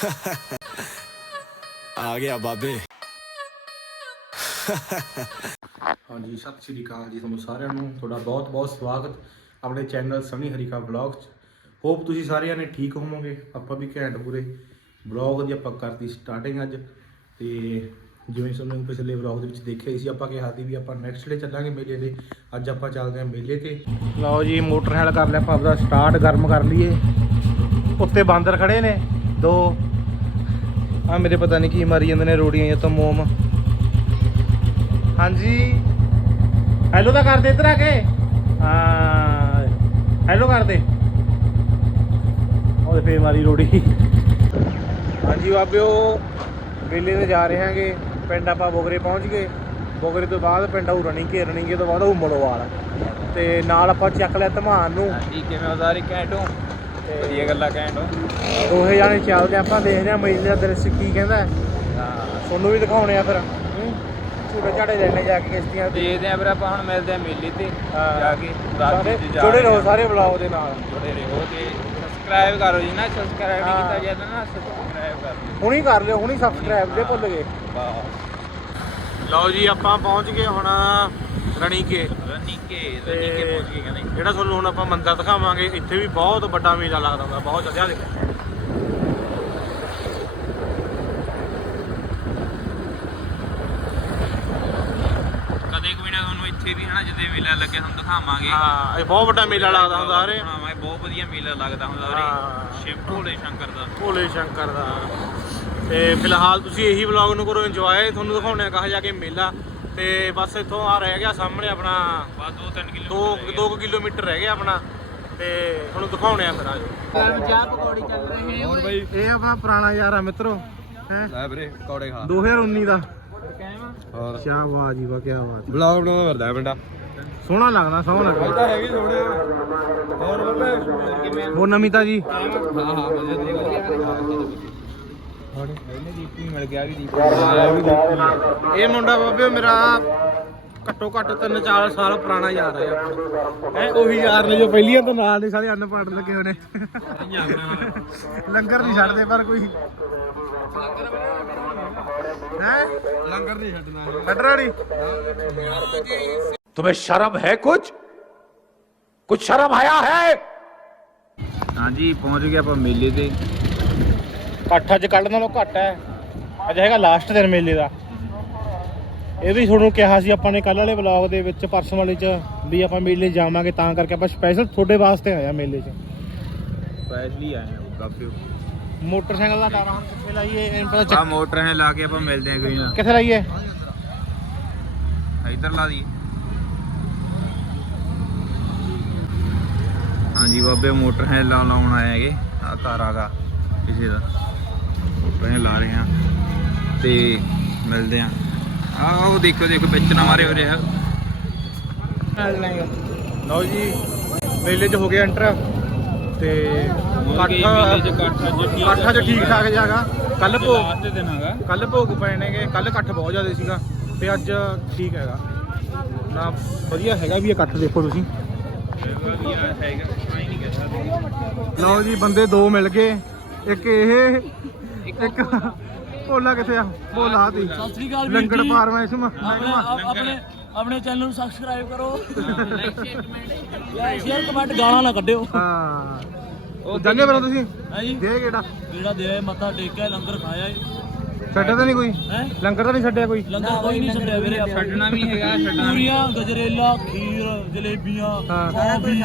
ਆ ਗਿਆ ਬਾਬੇ। ਹਾਂਜੀ, ਸਤਿ ਸ਼੍ਰੀ ਅਕਾਲ ਜੀ ਤੁਹਾਨੂੰ ਸਾਰਿਆਂ ਨੂੰ। ਤੁਹਾਡਾ ਬਹੁਤ-ਬਹੁਤ ਸਵਾਗਤ ਆਪਣੇ ਚੈਨਲ ਸਨੀ ਹਰੀਕਾ ਵਲੌਗਸ 'ਚ। ਹੋਪ ਤੁਸੀਂ ਸਾਰਿਆਂ ਨੇ ਠੀਕ ਹੋਵੋਗੇ। ਆਪਾਂ ਵੀ ਘੈਂਟ ਪੂਰੇ ਵਲੌਗ ਦੀ ਆਪਾਂ ਕਰਤੀ ਸਟਾਰਟਿੰਗ ਅੱਜ। ਤੇ ਜਿਵੇਂ ਤੁਹਾਨੂੰ ਪਿਛਲੇ ਵਲੌਗ ਦੇ ਵਿੱਚ ਦੇਖਿਆ ਸੀ, ਆਪਾਂ ਕਿਹਾ ਸੀ ਵੀ ਆਪਾਂ ਨੈਕਸਟ ਡੇ ਚੱਲਾਂਗੇ ਮੇਲੇ ਦੇ ਅੱਜ ਆਪਾਂ ਚੱਲਦੇ ਹਾਂ ਮੇਲੇ ਤੇ। ਲਓ ਜੀ ਮੋਟਰ ਹੈਲ ਕਰ ਲਿਆ, ਆਪਾਂ ਆਪਦਾ ਸਟਾਰਟ ਗਰਮ ਕਰ ਲਈਏ। ਉੱਤੇ ਬਾਂਦਰ ਖੜੇ ਨੇ। ਦੋ ਆ ਮੇਰੇ ਪਤਾ ਨਹੀਂ ਕੀ ਮਾਰੀ ਜਾਂਦੇ ਨੇ ਰੋੜੀਆਂ ਜਾਂ ਤਾਂ ਮੋਮ। ਹਾਂਜੀ। ਹੈਲੋ ਤਾਂ ਕਰ ਇੱਧਰ ਆ ਕੇ। ਹਾਂ। ਹੈਲੋ ਕਰ ਉਹਦੇ ਫੇਰ ਮਾਰੀ ਰੋੜੀ। ਹਾਂਜੀ ਬਾਬਿਓ ਮੇਲੇ ਤੇ ਜਾ ਰਹੇ ਹਾਂਗੇ। ਪਿੰਡ ਆਪਾਂ ਬੋਗਰੇ ਪਹੁੰਚ ਗਏ। ਬੋਗਰੇ ਤੋਂ ਬਾਅਦ ਪਿੰਡ ਆਉ ਰਣੀ ਕੇ ਰਣੀਗੇ ਤੋਂ ਬਾਅਦ ਉਹ ਉਮਲੋਵਾਲ ਤੇ ਨਾਲ ਆਪਾਂ ਚੱਕ ਲਿਆ ਧਮਾਨ ਨੂੰ। ਹਾਂਜੀ, ਕਿਵੇਂ ਹੋ ਸਾਰੇ? ਵਧੀਆ ਗੱਲਾਂ ਘੈਂਟ ਹੋ ਦੋਹੇ ਜਾਣੇ ਚੱਲਦੇ ਆਪਾਂ ਦੇਖਦੇ ਆ ਮੇਲੇ ਦਾ ਦ੍ਰਿਸ਼ ਕੀ ਕਹਿੰਦਾ ਹਾਂ। ਤੁਹਾਨੂੰ ਵੀ ਦਿਖਾਉਣੇ ਆ ਫਿਰ। ਹੂੰ? ਝੂਟੇ ਝਾੜੇ ਲੈਣੇ ਜਾ ਕੇ ਕਿਸ਼ਤੀਆਂ ਤੇ। ਦੇਖਦੇ ਆਂ ਫਿਰ ਆਪਾਂ ਹੁਣ ਮਿਲਦੇ ਆਂ ਮੇਲੇ ਤੇ। ਹਾਂ। ਜਾ ਕੇ ਰਾਤ ਸਾਰੇ ਵਿੱਚ ਜਾ ਜੁੜੇ ਰਹੇ ਰਹੋ ਆਂ। ਸਾਰੇ ਵਲੌਗ ਦੇ ਨਾਲ। ਜੁੜੇ ਰਹੋ ਤੇ ਸਬਸਕ੍ਰਾਈਬ ਕਰੋ ਜੀ ਨਾ ਸਬਸਕ੍ਰਾਈਬ ਨਹੀਂ ਹਾਂ। ਕੀਤਾ ਜਾਂਦਾ ਨਾ ਸਬਸਕ੍ਰਾਈਬ ਕਰ ਦਿਓ। ਹੁਣੀ ਕਰ ਲਿਓ ਹੁਣੀ ਸਬਸਕ੍ਰਾਈਬ ਦੇ ਭੁੱਲ ਗਏ। ਵਾਹ। ਲਓ ਜੀ ਆਪਾਂ ਪਹੁੰਚ ਗਏ ਹੁਣ ਰਣੀਕੇ। ਰਣੀਕੇ ਤੇ ਰਣੀਕੇ ਪਹੁੰਚ ਗਏ ਕਹਿੰਦੇ। ਜਿਹੜਾ ਤੁਹਾਨੂੰ ਹੁਣ ਆਪਾਂ ਮੰਦਿਰ ਦਿਖਾਵਾਂਗੇ ਇੱਥੇ ਵੀ ਬਹੁਤ ਵੱਡਾ ਮੇਲਾ ਲੱਗਦਾ ਹੁੰਦਾ ਬਹੁਤ ਜ਼ਿਆਦਾ ਦੇਖਿਆ ਕਦੇ ਕੋਈ ਨਾ ਤੁਹਾਨੂੰ ਇੱਥੇ ਵੀ ਹਨਾ ਜਿੱਦੇ ਮੇਲਾ ਲੱਗਿਆ ਤੁਹਾਨੂੰ ਦਿਖਾਵਾਂਗੇ। ਹਾਂ ਇਹ ਬਹੁਤ ਵੱਡਾ ਮੇਲਾ ਲੱਗਦਾ ਹੁੰਦਾ ਹਰੇ। ਹਾਂ ਬਹੁਤ ਵਧੀਆ ਮੇਲਾ ਲੱਗਦਾ ਹੁੰਦਾ ਹਾਂ। ਉਰੇ ਸ਼ਿਵ ਭੋਲੇ ਸ਼ੰਕਰ ਦਾ। ਭੋਲੇ ਸ਼ੰਕਰ ਦਾ। ਤੇ ਫਿਲਹਾਲ ਤੁਸੀਂ ਇਹੀ ਵਲੌਗ ਨੂੰ ਕਰੋ ਇੰਜੋਏ ਤੁਹਾਨੂੰ ਦਿਖਾਉਣੇ ਆ ਕਹਾ ਜਾ ਕੇ ਮੇਲਾ। ਤੇ ਬਸ ਇੱਥੋਂ ਆ ਰਹਿ ਗਿਆ ਸਾਹਮਣੇ ਆਪਣਾ ਬਸ 2-3 2 ਕਿਲੋ 2 ਕਿਲੋਮੀਟਰ ਰਹਿ ਗਿਆ ਆਪਣਾ ਤੇ ਤੁਹਾਨੂੰ ਦਿਖਾਉਣੇ ਆ ਫਿਰ ਆਜੋ ਚਾਹ ਪਕੌੜੀ ਚੱਲ ਰਹੇ ਹੋਰ ਬਾਈ। ਇਹ ਆਪਣਾ ਪੁਰਾਣਾ ਯਾਰ ਆ ਮਿੱਤਰੋ ਹੈ? ਲੈ ਵੀਰੇ ਪਕੌੜੇ ਖਾ। 2019 ਦਾ। ਹੋਰ। ਕਿਆ ਬਾਤ ਜੀ ਵਾ ਕਿਆ ਬਾਤ ਬਲੌਗ ਬਣਾਉਂਦਾ ਫਿਰਦਾ ਪਿੰਡਾ ਸੋਹਣਾ ਲੱਗਦਾ ਸੋਹਣਾ ਲੱਗਦਾ। ਹੈਗੀ ਥੋੜੇ ਹੋਰ ਕਿਵੇਂ ਹੋਰ ਨਮਿਤਾ ਜੀ? ਹਾਂ ਹਾਂ ਵਧੀਆ। ਇਹਨੇ ਦੀਪੂ ਮਿਲ ਗਿਆ ਵੀ ਦੀਪੂ ਇਹ ਮੁੰਡਾ ਬਾਬੇ ਮੇਰਾ ਘੱਟੋ ਘੱਟ 3-4 ਸਾਲ ਪੁਰਾਣਾ ਯਾਰ ਹੈ ਹੈ ਉਹੀ ਯਾਰ ਨੇ ਜੋ ਪਹਿਲੀਆਂ ਤੋਂ ਨਾਲ ਦੇ ਸਾਰੇ ਅੰਨ ਪਾੜ ਲੱਗੇ ਹੋਣੇ ਲੰਗਰ ਨਹੀਂ ਛੱਡਦੇ ਪਰ ਕੋਈ ਹੈ ਲੰਗਰ ਨਹੀਂ ਛੱਡਣਾ ਛੱਡਣਾ ਨਹੀਂ तुम्हें शर्म है कुछ कुछ शर्म आया है ਹਾਂਜੀ ਪਹੁੰਚ ਗਏ ਆਪਾਂ ਮੇਲੇ ਤੇ ਇਕੱਠ ਅੱਜ ਕੱਢ ਨਾਲੋਂ ਘੱਟ ਹੈ। ਅੱਜ ਹੈਗਾ ਲਾਸਟ ਦਿਨ ਮੇਲੇ ਦਾ। ਇਹ ਵੀ ਤੁਹਾਨੂੰ ਕਿਹਾ ਸੀ ਆਪਾਂ ਨੇ ਕੱਲ ਵਾਲੇ ਵਲੌਗ ਦੇ ਵਿੱਚ ਪਰਸੋਂ ਵਾਲੇ ਚ ਵੀ ਆਪਾਂ ਮੇਲੇ ਜਾਵਾਂਗੇ ਤਾਂ ਕਰਕੇ ਆਪਾਂ ਸਪੈਸ਼ਲ ਤੁਹਾਡੇ ਵਾਸਤੇ ਆਇਆ ਮੇਲੇ 'ਚ। ਸਪੈਸ਼ਲੀ ਆਏ ਹਾਂ ਕਾਫੀ ਮੋਟਰਸਾਈਕਲ ਦਾ ਹੁਣ ਕਿੱਥੇ ਲਾਈਏ ਇਹਨੂੰ ਪਤਾ ਆ ਚੱਕ- ਮੋਟਰ ਹੈ ਲਾ ਕੇ ਆਪਾਂ ਮਿਲਦੇ ਆਂ ਕੋਈ ਨਾ। ਕਿੱਥੇ ਲਾਈਏ? ਇੱਧਰ ਲਾ ਦੀ ਹਾਂਜੀ ਬਾਬੇ ਮੋਟਰ ਹੈ ਲਾ ਲਾਉਣ ਆਏ ਹੈਗੇ ਆ ਘਰ ਆਗਾ ਕਿਸੇ ਦਾ। ਹੈ ਲਾ ਰਹੇ ਆ ਤੇ ਮਿਲਦੇ ਆ ਆ ਉਹ ਦੇਖੋ ਦੇਖੋ ਵਿੱਚ ਨਾ ਮਾਰੇ ਹੋ ਰਿਹਾ ਲਓ ਜੀ ਮੇਲੇ 'ਚ ਹੋ ਗਿਆ ਐਂਟਰ ਤੇ ਇਕੱਠ 'ਚ ਠੀਕ ਠਾਕ ਜਾਗਾ ਕੱਲ ਭੋਗ ਕੱਲ ਭੋਗ ਪਏ ਨੇਗੇ ਕੱਲ ਇਕੱਠ ਬਹੁਤ ਜ਼ਿਆਦਾ ਸੀਗਾ ਤੇ ਅੱਜ ਠੀਕ ਹੈਗਾ। ਨਾ ਵਧੀਆ ਹੈਗਾ ਵੀ ਇਹ ਇਕੱਠ ਦੇਖੋ ਤੁਸੀਂ। ਲਓ ਜੀ ਬੰਦੇ ਦੋ ਮਿਲ ਗਏ। ਇੱਕ ਇਹ ਇੱਕ ਭੋਲਾ ਕਿੱਥੇ ਆ? ਭੋਲਾ ਤੀ। ਸਤਿ ਸ੍ਰੀ ਅਕਾਲ ਵੀਰ ਲੰਗੜ ਜੀ। ਮਾ ਆਪਣੇ ਆਪ- ਆਪਣੇ ਆਪਣੇ ਚੈਨਲ ਨੂੰ ਸਬਸਕ੍ਰਾਈਬ ਕਰੋ। ਲਾਈਕ ਸ਼ੇਅਰ ਕਮੈਂਟ ਗਾਲਾਂ ਨਾ ਕੱਢਿਓ। ਹਾਂ। ਉਹ ਜਾਣੇ ਫਿਰ ਤੁਸੀਂ? ਹੈ ਜੀ? ਦੇ ਕਿਹੜਾ? ਜਿਹੜਾ ਦੇ ਮੱਥਾ ਟੇਕਿਆ ਲੰਗਰ ਖਾਇਆ ਛੱਡਿਆ ਤਾਂ ਨਹੀਂ ਕੋਈ ਲੰਗਰ ਤਾਂ ਨਹੀਂ ਛੱਡਿਆ ਕੋਈ ਲੰਗਰ ਕੋਈ ਨਹੀਂ ਛੱਡਿਆ ਵੀਰੇ ਛੱਡਣਾ ਵੀ ਹੈਗਾ ਛੱਡਣਾ ਪੂਰੀਆਂ ਗਜਰੇਲਾ ਖੀਰ ਜਲੇਬੀਆਂ ਸਾਰਾ ਕੁਝ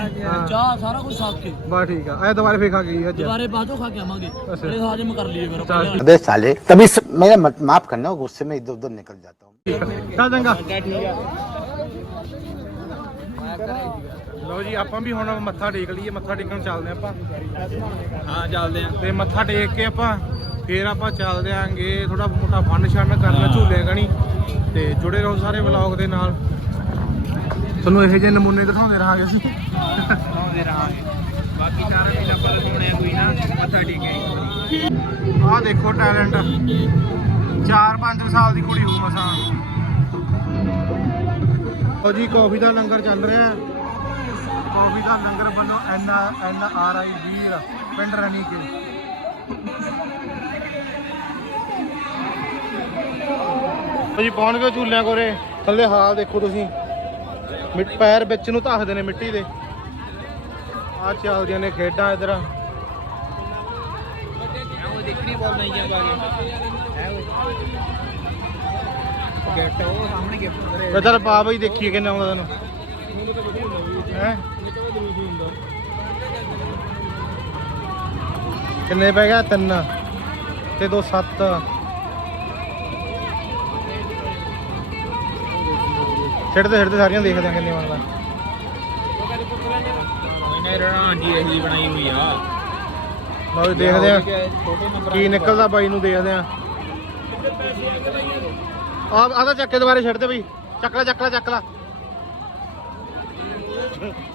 ਚਾਹ ਸਾਰਾ ਕੁਝ ਸਾਥ ਕੇ ਬਾ ਠੀਕ ਆ ਐ ਦੁਬਾਰੇ ਫੇਰ ਖਾ ਗਈ ਅੱਜ ਦੁਬਾਰੇ ਬਾਅਦੋਂ ਖਾ ਕੇ ਆਵਾਂਗੇ ਇਹ ਹਾਜ਼ਮ ਕਰ ਲਈਏ ਫਿਰ ਪਹਿਲਾਂ ਅਬੇ ਸਾਲੇ ਤਬੀ ਮੇਰਾ ਮਾਫ ਕਰਨਾ ਗੁੱਸੇ ਮੇਂ ਇਧਰ ਉਧਰ ਨਿਕਲ ਜਾਤਾ ਹੂੰ ਚੱਲ ਚੰਗਾ ਠੀਕ ਆ ਲਓ ਜੀ ਆਪਾਂ ਵੀ ਹੁਣ ਮੱਥਾ ਟੇਕ ਲਈਏ ਮੱਥਾ ਟੇਕਣ ਚੱਲਦੇ ਆਪਾਂ ਹਾਂ ਚੱਲਦੇ ਆ ਤੇ ਮੱਥਾ ਟੇਕ ਕੇ ਆਪਾਂ ਫੇਰ ਆਪਾਂ ਚੱਲਦੇ ਆਂਗੇ ਥੋੜਾ ਮੋਟਾ ਫਨ ਸ਼ਨ ਕਰਨਾ ਝੂਲੇ ਗਣੀ ਤੇ ਜੁੜੇ ਰਹੋ ਸਾਰੇ ਵਲੌਗ ਦੇ ਨਾਲ। ਤੁਹਾਨੂੰ ਇਹੋ ਜਿਹੇ ਨਮੂਨੇ ਦਿਖਾਉਂਦੇ ਰਹਾਂਗੇ ਅਸੀਂ। ਆਉਂਦੇ ਰਹਾਂਗੇ। ਬਾਕੀ ਸਾਰਾ ਵੀ ਆਪਾਂ ਲਗਾਉਣੇ ਕੋਈ ਨਾ ਮੱਥਾ ਟੇਕੇ ਆਹ ਦੇਖੋ ਟੈਲੈਂਟ। 4-5 ਸਾਲ ਦੀ ਕੁੜੀ ਹੋ ਮਸਾਂ। ਉਹ ਜੀ ਕਾਫੀ ਦਾ ਲੰਗਰ ਚੱਲ ਰਿਹਾ ਹੈ। ਕਾਫੀ ਦਾ ਲੰਗਰ ਬਣੋ ਐਨ ਐਨ ਆਰ ਆਈ ਵੀਰ ਪਿੰਡ ਰਣੀ ਕੇ। ਜੀ ਪਹੁੰਚ ਗਏ ਝੂਲਿਆਂ ਕੋਰੇ ਥੱਲੇ ਹਾਲ ਦੇਖੋ ਤੁਸੀਂ। ਮਿੱਟ ਪੈਰ ਵਿੱਚ ਨੂੰ ਧੱਸਦੇ ਨੇ ਮਿੱਟੀ ਦੇ। ਆ ਚੱਲਦੀਆਂ ਨੇ ਖੇਡਾਂ ਇਧਰ। ਉਹ ਦੇਖਣੀ ਬੋਲ ਨਹੀਂ ਆ ਬਾਗੇ ਗਿਫਟ ਉਹ ਸਾਹਮਣੇ ਗਿਫਟ ਕਰੇ ਤੇ ਪਾ ਬਈ, ਦੇਖੀਏ ਕਿੰਨਾ ਆਉਂਦਾ ਤੈਨੂੰ। ਹੈ? ਕਿੰਨੇ ਪੈ ਗਿਆ? ਤਿੰਨ ਤੇ ਦੋ ਸੱਤ। ਛੱਡਦੇ ਛੱਡਦੇ ਸਾਰੀਆਂ ਦੇਖਦੇ ਆ ਕਿੰਨੇ ਬਣਦਾ। ਉਹਨੇ ਰਣਾਂਡੀ ਇਹੀ ਬਣਾਈ ਹੋਈ ਆ। ਲਓ ਜੀ ਦੇਖਦੇ ਆ ਕੀ ਨਿਕਲਦਾ ਬਾਈ ਨੂੰ ਦੇਖਦੇ ਆ ਆ ਆ ਤਾਂ ਚੱਕੇ ਦੁਬਾਰੇ ਛੱਡ ਦੇ ਬਈ। ਚੱਕ ਲੈ ਚੱਕ ਲੈ ਚੱਕ ਲੈ।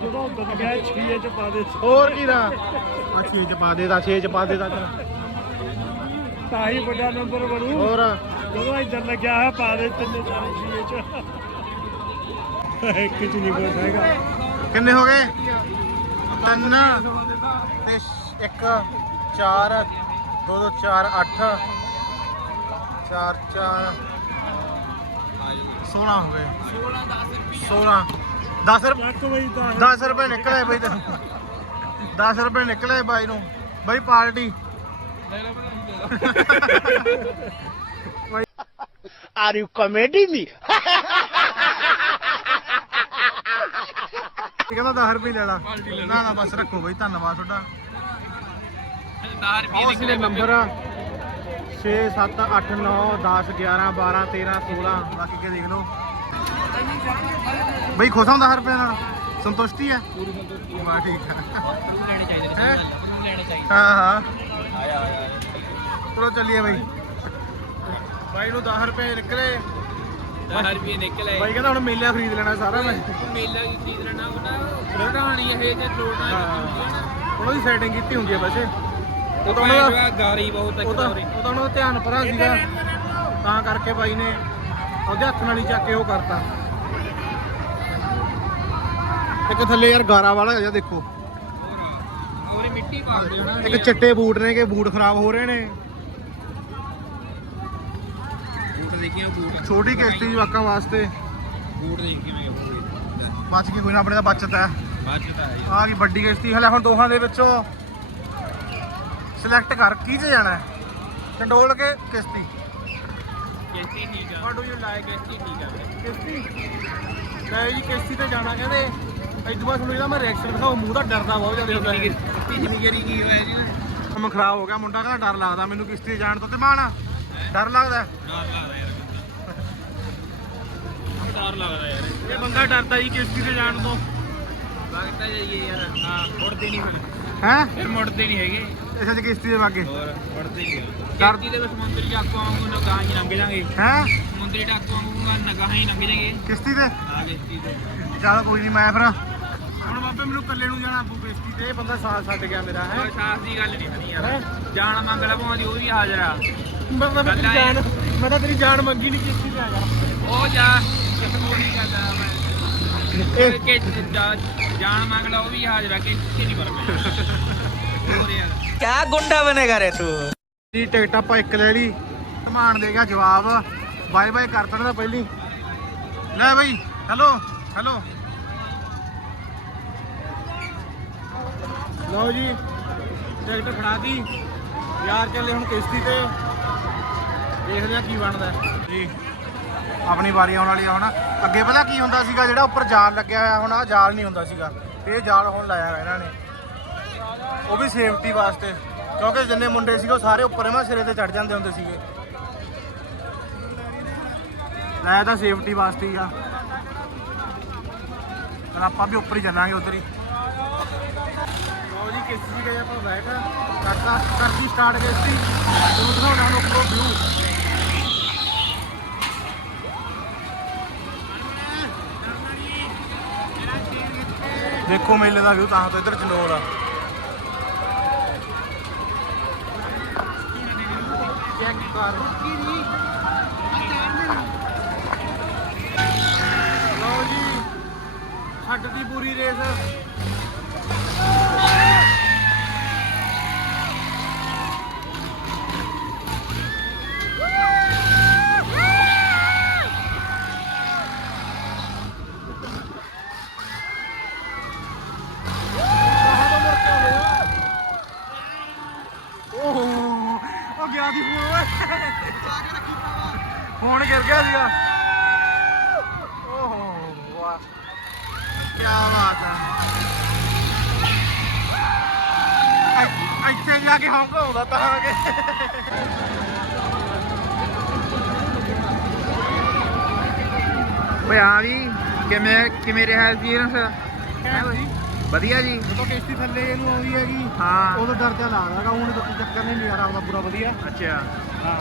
ਜਦੋਂ ਗਿਆ 6 ਚ ਪਾ ਦੇ। ਹੋਰ ਕੀ ਦਾ? ਆ ਛੇ ਚ ਪਾ ਦੇ ਦਾ ਛੇ ਚ ਪਾ ਦੇ ਦਾ। ਤਾਂ ਹੀ ਵੱਡਾ ਨੰਬਰ ਬਣੂ। ਹੋਰ। ਜਦੋਂ ਇੱਧਰ ਲੱਗਿਆ ਹੈ ਪਾ ਦੇ ਤਿੰਨੇ ਚਾਰੇ 6 ਚ। ਕਿੰਨੇ ਹੋ ਗਏ? ਤਿੰਨ ਤੇ 1 4 2 2 4 8 4 4 16 ਹੋ ਗਏ। 16 10 ਰੁਪਏ 10 ਰੁਪਏ ਨਿਕਲੇ ਬਾਈ ਤੈਨੂੰ। 10 ਰੁਪਏ ਨਿਕਲੇ ਬਾਈ ਨੂੰ। ਬਾਈ party. Are you comedy me? ਇਹ ਕਹਿੰਦਾ 10 ਰੁਪਏ ਲੈ ਲਾ। ਨਾ ਨਾ ਬਸ ਰੱਖੋ ਬਈ ਧੰਨਵਾਦ ਤੁਹਾਡਾ। 10 ਰੁਪਏ ਉਸਲੇ ਨੰਬਰ 6 7 8 9 10 11 12 13 16 ਬਾਕੀ ਕੇ ਦੇਖ ਲਓ। ਬਈ ਖੁਸ਼ ਹਾਂ 10 ਰੁਪਏ ਨਾਲ? ਸੰਤੁਸ਼ਟੀ ਹੈ ਪੂਰੀ ਸੰਤੁਸ਼ਟੀ ਹੈ ਠੀਕ ਹੈ ਲੈਣੇ ਚਾਹੀਦੇ ਨੇ ਹੈਂ? ਲੈਣੇ ਚਾਹੀਦੇ। ਹਾਂ ਹਾਂ। ਆਇਆ ਆਇਆ ਚਲੋ ਚੱਲੀਏ ਬਈ। ਬਾਈ ਨੂੰ 10 ਰੁਪਏ ਨਿਕਲੇ। 10 ਰੁਪਏ ਨਿਕਲੇ ਬਾਈ ਕਹਿੰਦਾ ਹੁਣ ਮੇਲਾ ਖਰੀਦ ਲੈਣਾ ਸਾਰਾ ਮੈਂ। ਮੇਲਾ ਕੀ ਚੀਜ਼ ਲੈਣਾ ਉਹਦਾ ਰੜਾਣੀ ਇਹ ਜੇ ਲੋਟਾ ਉਹਨਾਂ ਦੀ ਸੈਟਿੰਗ ਕੀਤੀ ਹੁੰਦੀ ਹੈ ਵੈਸੇ। ਉਹ ਤਾਂ ਉਹਨਾਂ ਦਾ ਗਾਰੀ ਬਹੁਤ ਉਹ ਤਾਂ ਉਹ ਤਾਂ ਉਹਨਾਂ ਦਾ ਧਿਆਨ ਪਰਾਂ ਸੀਗਾ। ਤਾਂ ਕਰਕੇ ਬਾਈ ਨੇ ਉਹਦੇ ਹੱਥ ਨਾਲ ਹੀ ਚੱਕ ਕੇ ਉਹ ਕਰਤਾ। ਇੱਕ ਥੱਲੇ ਯਾਰ ਗਾਰਾ ਵਾਲਾ ਜਿਹਾ ਦੇਖੋ। ਉਹਨੇ ਮਿੱਟੀ ਪਾ ਦੇ ਇੱਕ ਚਿੱਟੇ ਬੂਟ ਨੇ ਕਿ ਬੂਟ ਖਰਾਬ ਹੋ ਰਹੇ ਨੇ ਬੂਟ ਦੇਖੀਆਂ ਬੂਟ। ਛੋਟੀ ਕਿਸ਼ਤੀ ਜਵਾਕਾਂ ਵਾਸਤੇ। ਬੂਟ ਦੇਖ ਕਿਵੇਂ ਬਚ ਕੇ ਕੋਈ ਨਾ ਆਪਣੇ ਦਾ ਬਚਤ ਹੈ। ਬਾਅਦ ਚ ਤਾਂ ਆਈ ਆ ਗਈ ਵੱਡੀ ਕਿਸ਼ਤੀ ਹਲੇ ਹੁਣ ਦੋਹਾਂ ਦੇ ਵਿੱਚੋਂ ਸਿਲੈਕਟ ਕਰ ਕੀ ਚ ਜਾਣਾ ਹੈ? ਚੰਡੋਲ ਕੇ ਕਿਸ਼ਤੀ ਕਿਸ਼ਤੀ ਠੀਕ ਆ। ਵਾਟ ਡੂ ਯੂ ਲਾਈਕ ਕਿਸ਼ਤੀ ਠੀਕ ਆ। ਕਿਸ਼ਤੀ ਲੈ ਜੀ ਕਿਸ਼ਤੀ ਤੇ ਜਾਣਾ। ਕਹਿੰਦੇ ਇਦੋਂ ਬਾਅਦ ਤੁਹਾਨੂੰ ਇਹਦਾ ਮੈਂ ਰਿਐਕਸ਼ਨ ਦਿਖਾਉ ਮੂੰਹ ਦਾ ਡਰਦਾ ਬਹੁਤ ਜ਼ਿਆਦਾ ਹੁੰਦਾ ਹੈ। ਪਿਛਲੀ ਗਰੀ ਕੀ ਹੋਇਆ ਜੀ ਕੰਮ ਖਰਾਬ ਹੋ ਗਿਆ ਮੁੰਡਾ ਕਹਿੰਦਾ ਡਰ ਲੱਗਦਾ। ਮੈਨੂੰ ਕਿਸ਼ਤੀ 'ਤੇ ਜਾਣ ਤੋਂ ਤੇ ਮਾਣਾ ਡਰ ਲੱਗਦਾ ਡਰ ਲੱਗਦਾ ਯਾਰ। ਡਰ ਲੱਗਦਾ ਯਾਰ। ਇਹ ਬੰਦਾ ਡਰਦਾ ਜੀ ਕਿਸ਼ਤੀ ਤੇ ਜਾਣ ਤੋਂ। ਲੱਗਦਾ ਜਾਈਏ ਯਾਰ। ਹਾਂ। ਮੁੜਦੇ ਨਹੀਂ ਫਿਰ ਹੈ? ਫਿਰ ਮੁੜਦੇ ਨਹੀਂ ਹੈਗੇ। ਇਸੇ ਚ ਕਿਸ਼ਤੀ ਦੇ ਵਾਗੇ। ਹੋਰ ਮੁੜਦੇ ਨਹੀਂ ਡਰ- ਕਿਸ਼ਤੀ ਦੇ ਵਿੱਚ ਸਮੁੰਦਰੀ ਡਾਕੂ ਵਾਂਗੂ ਨਗਾਹ ਹੀ ਲੰਘ ਜਾਾਂਗੇ। ਹੈ? ਸਮੁੰਦਰੀ ਡਾਕੂ ਵਾਂਗੂ ਨਗਾਹ ਹੀ ਲੰਘ ਜਾਾਂਗੇ ਕਿਸ਼ਤੀ ਤੇ? ਆ ਕਿਸ਼ਤੀ ਤੇ। ਚੱਲ ਕੋਈ ਨਹੀਂ ਮੈਂ ਫਿਰ ਹੁਣ ਬਾਬੇ ਮੈਨੂੰ ਇਕੱਲੇ ਨੂੰ ਜਾਣਾ ਪਊ ਕਿਸ਼ਤੀ ਤੇ। ਇਹ ਬੰਦਾ ਸਾਥ ਛੱਡ ਗਿਆ ਮੇਰਾ ਹੈ? ਖਾਸ ਦੀ ਗੱਲ ਨਹੀਂ ਬਣੀ ਯਾਰ? ਜਾਣ ਮੰਗਲਾ ਪਾਉਂਦੀ ਉਹ ਵੀ ਹਾਜ਼ਰ ਆ। ਮੈਂ ਤਾਂ ਤੇਰੀ ਜਾਨ ਮੈਂ ਤਾਂ ਤੇਰੀ ਜਾਨ ਮੰਗੀ ਨਹੀਂ ਕਿਸ਼ਤੀ ਤੇ ਆ ਜਾ। ਉਹ ਜਾ। ਇਹ ਕਿ ਜਾਨ ਮੰਗਲਾ ਉਹ ਵੀ ਹਾਜ਼ਰ ਆ ਕਿ ਨਹੀਂ ਵਰਮੇ ਹੋਰ ਯਾਰ ਕਿਆ ਗੁੰਡਾ ਬਣੇਗਾ ਰੇ ਤੂੰ? ਜੀ ਟਿਕਟ ਆਪਾਂ ਇੱਕ ਲੈ ਲਈ। ਧਮਾਨ ਦੇ ਗਿਆ ਜਵਾਬ। ਬਾਏ ਬਾਏ ਕਰ ਤੜਦਾ ਪਹਿਲੀ। ਲੈ ਬਈ ਹੈਲੋ ਹੈਲੋ ਲਓ ਜੀ ਟਿਕਟ ਫੜਾਤੀ ਯਾਰ ਚੱਲੇ ਹੁਣ ਕਿਸ਼ਤੀ ਤੇ। ਦੇਖਦੇ ਆ ਕੀ ਬਣਦਾ। ਜੀ। ਆਪਣੀ ਵਾਰੀ ਆਉਣ ਵਾਲੀ ਆ ਹੁਣ। ਅੱਗੇ ਪਤਾ ਕੀ ਹੁੰਦਾ ਸੀਗਾ, ਜਿਹੜਾ ਉੱਪਰ ਜਾਲ ਲੱਗਿਆ ਹੋਇਆ ਹੁਣ ਆ ਜਾਲ ਨਹੀਂ ਹੁੰਦਾ ਸੀਗਾ। ਇਹ ਜਾਲ ਹੁਣ ਲਾਇਆ ਹੋਇਆ ਇਹਨਾਂ ਨੇ। ਉਹ ਵੀ ਸੇਫਟੀ ਵਾਸਤੇ, ਕਿਉਂਕਿ ਜਿੰਨੇ ਮੁੰਡੇ ਸੀਗੇ, ਉਹ ਸਾਰੇ ਉੱਪਰ ਇਹਨਾਂ ਸਿਰੇ ਤੇ ਚੜ ਜਾਂਦੇ ਹੁੰਦੇ ਸੀਗੇ। ਲਾਇਆ ਤਾਂ ਸੇਫਟੀ ਵਾਸਤੇ ਹੀ ਆ। ਪਰ ਆਪਾਂ ਵੀ ਉੱਪਰ ਹੀ ਚੱਲਾਂਗੇ ਉਧਰ ਹੀ। ਲਓ ਜੀ, ਕਿਸ਼ਤੀ ਗਏ ਆਪਾਂ ਬੈਠ ਕਰਤਾ ਕਰਤੀ ਸਟਾਰਟ ਕਿਸ਼ਤੀ। ਤੁਹਾਨੂੰ ਦਿਖਾਉਣਾ ਹੁਣ ਉੱਪਰੋਂ ਵਿਊ ਦੇਖੋ ਮੇਲੇ ਦਾ ਵਿਊ ਤਾਂ ਤੋਂ ਇੱਧਰ ਚੰਡੋਲ ਆ। ਚੈੱਕ ਕਰ ਲਓ ਜੀ, ਛੱਡ ਦੀ ਪੂਰੀ ਰੇਸ। ਇੱਥੇ- ਇੱਥੇ ਜਾ ਕੇ ਹੌਂਕ ਆਉਂਦਾ ਤਾਂ ਆ ਕੇ। ਓਏ ਆ ਵੀ ਕਿਵੇਂ ਕਿਵੇਂ ਰਿਹਾ ਐਕਸਪੀਰੀਅੰਸ ਵਧੀਆ ਜੀ। ਜਦੋਂ ਕਿਸ਼ਤੀ ਥੱਲੇ ਇਹਨੂੰ ਆਉਂਦੀ ਹੈਗੀ ਹਾਂ। ਉਦੋਂ ਡਰ ਜਾ ਲੱਗਦਾਗਾ ਹੁਣ ਤਾਂ ਚੱਕਰ ਨਹੀਂ ਨਜ਼ਾਰਾ ਆਉਂਦਾ ਪੂਰਾ ਵਧੀਆ। ਅੱਛਾ। ਹਾਂ।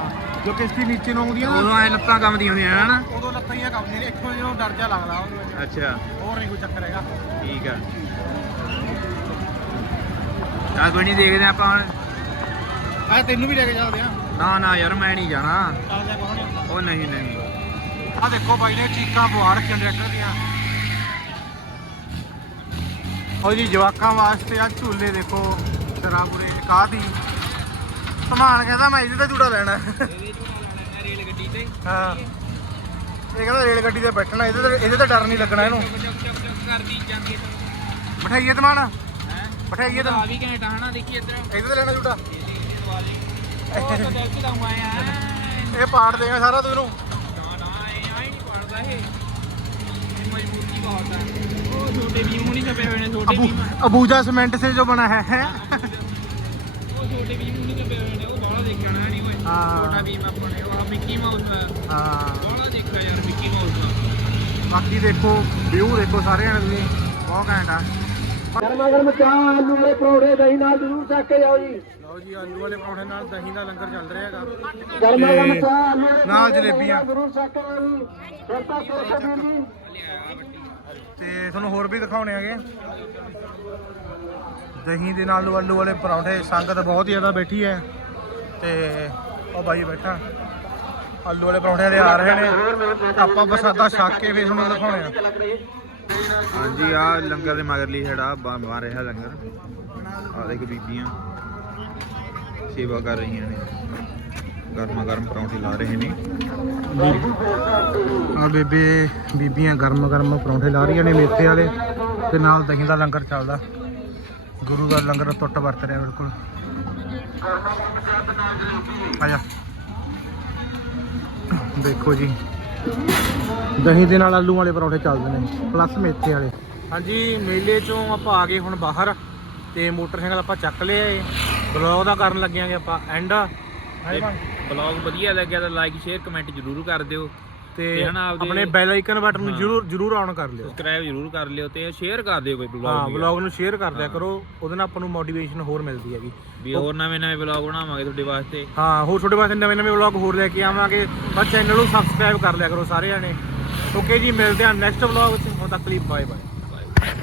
ਜੋ ਕਿਸ਼ਤੀ ਨੀਚੇ ਨੂੰ ਆਉਂਦੀ ਆ ਉਦੋਂ ਐ ਲੱਤਾਂ ਕੰਮਦੀਆਂ ਹੁੰਦੀਆਂ ਹਨ? ਉਦੋਂ ਲੱਤਾਂ ਹੀ ਕੰਮਦੀਆਂ ਨੇ ਇੱਥੋਂ ਜਦੋਂ ਡਰ ਜਾ ਲੱਗਦਾ ਉਹਨੂੰ। ਅੱਛਾ। ਹੋਰ ਨਹੀਂ ਕੋਈ ਚੱਕਰ ਹੈਗਾ। ਠੀਕ ਆ। ਚੱਲ ਕੋਈ ਨਹੀਂ ਦੇਖਦੇ ਆਪਾਂ ਹੁਣ ਆ ਤੈਨੂੰ ਵੀ ਲੈ ਕੇ ਚੱਲਦੇ ਆ ਨਾ ਨਾ ਯਾਰ ਮੈਂ ਨਹੀਂ ਜਾਣਾ ਚੱਲਦੇ ਆ ਕੌਣ ਉਹ ਨਹੀਂ ਨਹੀਂ ਆ ਦੇਖੋ ਬਾਈ ਨੇ ਚੀਕਾਂ ਪਵਾ ਰੱਖੀਆਂ ਦੀਆਂ ਉਹ ਜੀ ਜਵਾਕਾਂ ਵਾਸਤੇ ਆ ਝੂਲੇ ਦੇਖੋ ਸ਼ਰਾਬੂਰੇ ਕਾਹਦੀ ਸਮਾਨ ਕਹਿੰਦਾ ਮੈਂ ਇਹਦੇ ਤੇ ਝੂੜਾ ਲੈਣਾ ਰੇਲ ਗੱਡੀ ਤੇ ਹਾਂ ਇਹ ਕਹਿੰਦਾ ਰੇਲ ਗੱਡੀ ਤੇ ਬੈਠਣਾ ਇਹਦੇ ਤੇ ਇਹਦੇ ਤੇ ਡਰ ਨਹੀਂ ਲੱਗਣਾ ਇਹਨੂੰ ਕਰਦੀ ਜਾਂਦੀ ਬਿਠਾਈਏ ਤਮਾਨ ਹੈ ਬਿਠਾਈਏ ਤਾਂ। ਆ ਵੀ ਘੈਂਟਾ ਹਨਾ ਦੇਖੀ ਇੱਧਰ। ਇਹਦੇ ਤੇ ਲੈਣਾ ਝੂਟਾ ਉਹ ਤਾਂ ਦਿਲ ਚ ਲਾਉਂਗਾ ਯਾਰ ਇਹ ਪਾੜ ਦੇਗਾ ਸਾਰਾ ਤੂੰ ਇਹਨੂੰ। ਨਾ ਨਾ ਇਹ ਆਈ ਨਹੀਂ ਪੜਦਾ ਇਹ। ਇਹ ਮਜ਼ਬੂਤੀ ਬਹੁਤ ਹੈ ਉਹ ਛੋਟੇ ਭੀਮ ਹੁਣੀ ਛਪੇ ਹੋਏ ਨੇ ਛੋਟੇ ਅਬੂ ਭੀਮ। ਅਬੂਜਾ ਸੀਮੈਂਟ ਸੇ ਜੋ ਬਣਾ ਹੈ। ਹੈ ਉਹ ਛੋਟੇ ਭੀਮ ਹੁਣੀ ਛਪੇ ਹੋਏ ਨੇ ਉਹ ਬਾਹਲਾ ਦੇਖਣਾ ਨਹੀਂ ਓਏ। ਹਾਂ। ਛੋਟਾ ਭੀਮ ਆਪਣੇ ਉਹ ਮਿੱਕੀ ਮਾਊਸ ਹਾਂ। ਬਾਹਲਾ ਦੇਖਣਾ ਯਾਰ ਮਿੱਕੀ ਮਾਊਸ ਦਾ। ਬਾਕੀ ਦੇਖੋ ਵਿਊ ਦੇਖੋ ਸਾਰੇ ਜਣੇ ਤੁਸੀਂ। ਬਹੁਤ ਘੈਂਟ ਆ। ਗਰਮਾ ਗਰਮ ਚਾਹ ਆਲੂ ਵਾਲੇ ਪਰੌਂਠੇ ਦਹੀਂ ਨਾਲ ਜ਼ਰੂਰ ਚੱਕ ਕੇ ਜਾਓ ਜੀ। ਲਓ ਜੀ ਆਲੂ ਵਾਲੇ ਪਰੌਂਠੇ ਨਾਲ ਦਹੀਂ ਦਾ ਲੰਗਰ ਚੱਲ ਰਿਹਾ ਹੈਗਾ। ਗਰਮਾ ਗਰਮ ਤੇ ਚਾਹ ਆਲੂ ਵਾਲੇ ਨਾਲ ਜਲੇਬੀਆਂ। ਜ਼ਰੂਰ ਚੱਕ ਕੇ ਜਾਓ ਜੀ। ਫਿਰ ਤਾਂ ਸੋਚਾ ਜੀ। ਤੇ ਤੁਹਾਨੂੰ ਹੋਰ ਵੀ ਦਿਖਾਉਣੇ ਹੈਗੇ। ਦਹੀਂ ਦੇ ਨਾਲ ਆਲੂ ਵਾਲੇ ਪਰੌਂਠੇ ਸੰਗਤ ਬਹੁਤ ਹੀ ਜ਼ਿਆਦਾ ਬੈਠੀ ਹੈ। ਤੇ ਉਹ ਬਾਈ ਬੈਠਾ। ਆਲੂ ਵਾਲੇ ਪਰੌਂਠੇ ਦੇ ਆ ਰਹੇ ਨੇ। ਆਪਾਂ ਪ੍ਰਸਾਦਾ ਛੱਕ ਕੇ ਫਿਰ ਤੁਹਾਨੂੰ ਦਿਖਾਉਣੇ ਆ। ਹਾਂਜੀ ਆ ਲੰਗਰ ਦੇ ਮਗਰਲੀ ਸਾਈਡ ਆ ਬਣ ਰਿਹਾ ਲੰਗਰ। ਆ ਦੇਖ ਬੀਬੀਆਂ, ਸੇਵਾ ਕਰ ਰਹੀਆਂ ਨੇ। ਗਰਮਾ ਗਰਮ ਪਰੌਂਠੇ ਲਾ ਰਹੇ ਨੇ। ਆ ਬੇਬੇ, ਬੀਬੀਆਂ ਗਰਮ ਗਰਮ ਪਰੌਂਠੇ ਲਾ ਰਹੀਆਂ ਨੇ ਮੇਥੇ ਵਾਲੇ। ਤੇ ਨਾਲ ਦਹੀਂ ਦਾ ਲੰਗਰ ਚੱਲਦਾ। ਗੁਰੂ ਦਾ ਲੰਗਰ ਟੁੱਟ ਵਰਤ ਰਿਹਾ, ਬਿਲਕੁਲ। ਆਇਆ ਦੇਖੋ ਜੀ। ਦਹੀਂ ਦੇ ਨਾਲ ਆਲੂ ਵਾਲੇ ਪਰੌਂਠੇ ਚੱਲਦੇ ਨੇ ਪਲੱਸ ਮੇਥੇ ਵਾਲੇ। ਹਾਂਜੀ ਮੇਲੇ ਚੋਂ ਆਪਾਂ ਆ ਗਏ ਹੁਣ ਬਾਹਰ ਤੇ ਮੋਟਰਸਾਈਕਲ ਆਪਾਂ ਚੱਕ ਲਿਆ ਏ। ਬਲੌਗ ਦਾ ਕਰਨ ਲੱਗਿਆਂਗੇ ਆਪਾਂ ਐਂਡ ਬਲੌਗ ਵਧੀਆ ਲੱਗਿਆ ਤਾਂ ਲਾਈਕ ਸ਼ੇਅਰ ਕਮੈਂਟ ਜ਼ਰੂਰ ਕਰ ਦਿਓ। ਤੇ ਆਪਣੇ ਬੈਲ ਆਈਕਨ ਬਟਨ ਨੂੰ ਜਰੂਰ ਜਰੂਰ ਆਨ ਕਰ ਲਿਓ। ਸਬਸਕ੍ਰਾਈਬ ਜ਼ਰੂਰ ਕਰ ਲਿਓ ਤੇ ਸ਼ੇਅਰ ਕਰ ਦਿਓ ਕੋਈ ਹਾਂ ਬਲੌਗ ਨੂੰ ਸ਼ੇਅਰ ਕਰ ਦਿਆ ਕਰੋ ਉਹਦੇ ਨਾਲ ਆਪਾਂ ਨੂੰ ਮੋਟੀਵੇਸ਼ਨ ਹੋਰ ਮਿਲਦੀ ਹੈਗੀ। ਵੀ ਹੋਰ ਨਵੇਂ ਨਵੇਂ ਬਲੌਗ ਬਣਾਵਾਂਗੇ ਤੁਹਾਡੇ ਵਾਸਤੇ। ਹਾਂ ਹੋਰ ਤੁਹਾਡੇ ਵਾਸਤੇ ਨਵੇਂ ਨਵੇਂ ਵਲੌਗ ਹੋਰ ਲੈ ਕੇ ਆਵਾਂਗੇ। ਬਸ ਚੈਨਲ ਨੂੰ ਸਬਸਕ੍ਰਾਈਬ ਕਰ ਲਿਆ ਕਰੋ ਸਾਰੇ ਜਣੇ ਓਕੇ ਜੀ ਮਿਲਦੇ ਹਾਂ ਨੈਕਸਟ ਵਲੌਗ ਵਿੱਚ ਹੁਣ ਤੱਕ ਲਈ ਬਾਏ ਬਾਏ